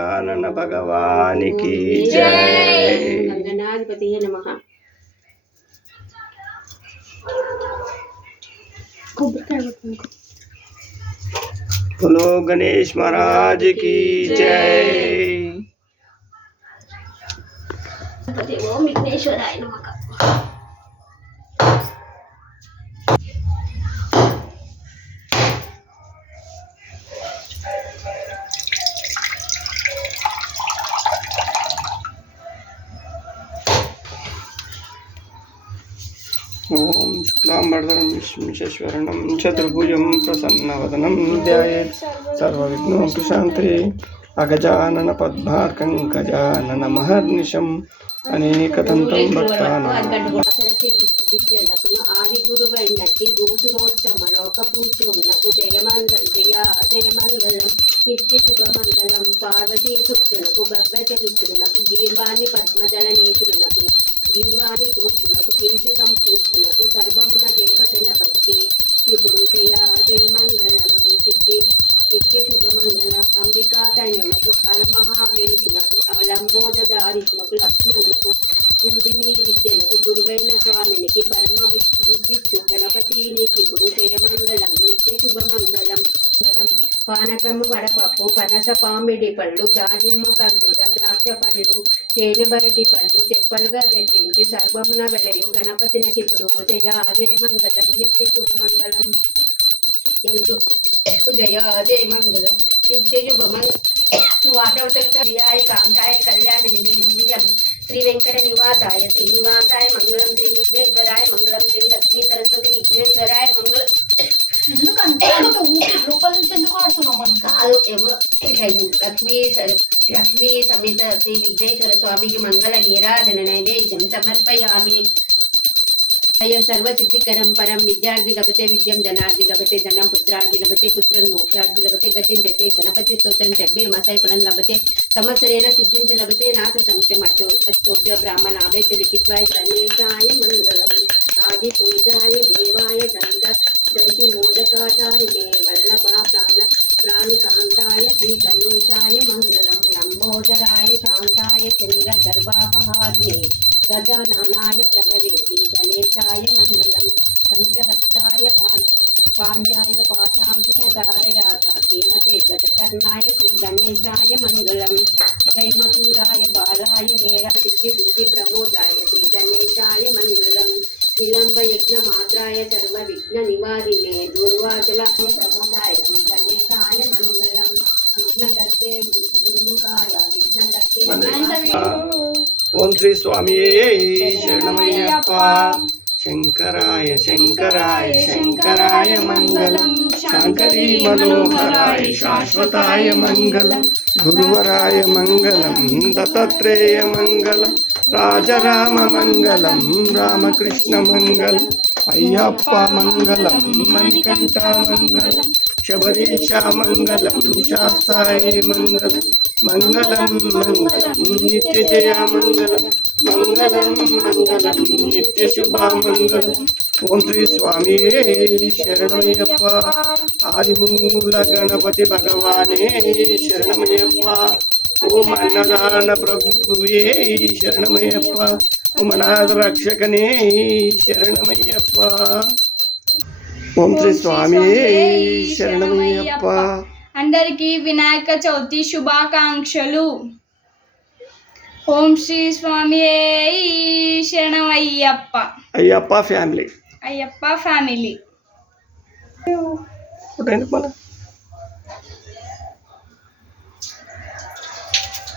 आनंद भगवान की जय गंगनाधिपति नमः बोलो गणेश महाराज की जय ओम विघ्नेश्वराय नमः ఓం శుక్లాంబరధరం విశ్వేశ్వరణం చతుర్భుజం ప్రసన్నవదనం ధ్యాయేత్ సర్వవిఘ్నోపశాంతే అగజానన పద్మార్కం గజానన మహర్నిశం అనేకదంతం భక్తానాం. సరసి విద్యలకు భూసురోత్తమ లోక పూజోన్నకు జయమంగళ జయ జయమంగళం నిత్య శుభమంగళం పార్వతీ సుక్షునకు బబ్బచ రుచునకు గీర్వాణి పద్మదళ నేతునకు గీర్వాణి తోచునకు గిరిజు సంపూర్తునకు సర్వమున దేవగణపతికి ఇప్పుడు జయ జయమంగళం సిద్ధి నిత్య శుభమంగళం అంబికా అలమహా అలమహావేలునకు అలంబోధదారికునకు లక్ష్మణునకు కుంభిని విద్యలకు గురువైన స్వామినికి పరమ బుద్ధి గణపతి నీకు ఇప్పుడు జయమంగళం నిత్య శుభమంగళం. పానకము వడపప్పు పనస పామిడి పళ్ళు దానిమ్మ కందుర ద్రాక్ష పళ్ళు తేనెబరటి పళ్ళు తెప్పలుగా తెప్పించి సర్వమున వెలయు గణపతినికి ఇప్పుడు అదే మంగళం నిత్య శుభమంగళం ఉదయ అదే మంగళం నిత్య శుభమంగళం వాటవతయాయ కాంతాయ కళ్యాణి శ్రీ వెంకట నివాసాయ శ్రీనివాసాయ మంగళం శ్రీ విఘ్నేశ్వరాయ మంగళం శ్రీ లక్ష్మీ లక్ష్మీ సమేత శ్రీ విఘ్నేశ్వర స్వామికి మంగళ నీరాజన నైవేద్యం సమర్పయామి. అయం సర్వసిద్ధికరం పరం విద్యార్థి లభతే విద్యం ధనార్థి లభతే ధనం పుత్రార్థి లభతే పుత్రం మోక్షార్థి లభతే గతిం తెతే గణపతి స్తోత్రం చబ్బీర్మసాయ ఫలం లభతే సంవత్సరేణ సిద్ధించ లభతే నాథ సంశయం అష్టో అష్టోభ్య బ్రాహ్మణాభే లిఖిత్వాయ సన్నిధాయ మంగళం. ఆది పూజాయ దేవాయ దంత దంతి మోదకాచారిణే వల్లభా ప్రాణ प्राणकान्ताय श्रीगणेशाय मङ्गलं लम्बोदराय शान्ताय चन्द्रगर्भापहारिणे गजाननाय प्रभवे श्रीगणेशाय मङ्गलं पञ्चहस्ताय पाञ्जाय पाशाङ्कुशधारयाच श्रीमते गजकर्णाय श्रीगणेशाय मङ्गलं जयमसूराय बालाय हेरादिव्यबुद्धिप्रबोधाय श्रीगणेशाय मङ्गलम् विलम्बयज्ञमात्राय सर्वविघ्ननिवारिणे दुर्वाचलाय प्रमोदा ఓం శ్రీ స్వామి. శరణమయ్యప్ప. శంకరాయ శంకరాయ శంకరాయ మంగళం. శాంకరీ మనోహరాయ శాశ్వతాయ మంగళం. గురువరాయ మంగళం. దత్తాత్రేయ మంగళం. రాజరామ మంగళం. రామకృష్ణ మంగళం. అయ్యప్ప మంగళం. మణికంఠ మంగళం. శబరీష మంగళం. శాస్తాయ మంగళం. మంగళం మంగళం నిత్య జయ మంగళం మంగళం మంగళం నిత్య శుభ మంగళం ఓం శ్రీ స్వామి శరణమయ్యప్ప. ఆదిమూల గణపతి భగవానే శరణమయ్యప్ప. ఓం అన్నదాన ప్రభువే శరణమయ్యప్ప. ఓం అనాథ రక్షకనే శరణమయ్యప్ప. ఓం శ్రీ స్వామి శరణమయ్యప్ప. అందరికీ వినాయక చవితి శుభాకాంక్షలు. ఓం శ్రీ స్వామి శరణమయ్యప్ప. అయ్యప్ప ఫ్యామిలీ. అయ్యప్ప ఫ్యామిలీ. ఒకటైంది మన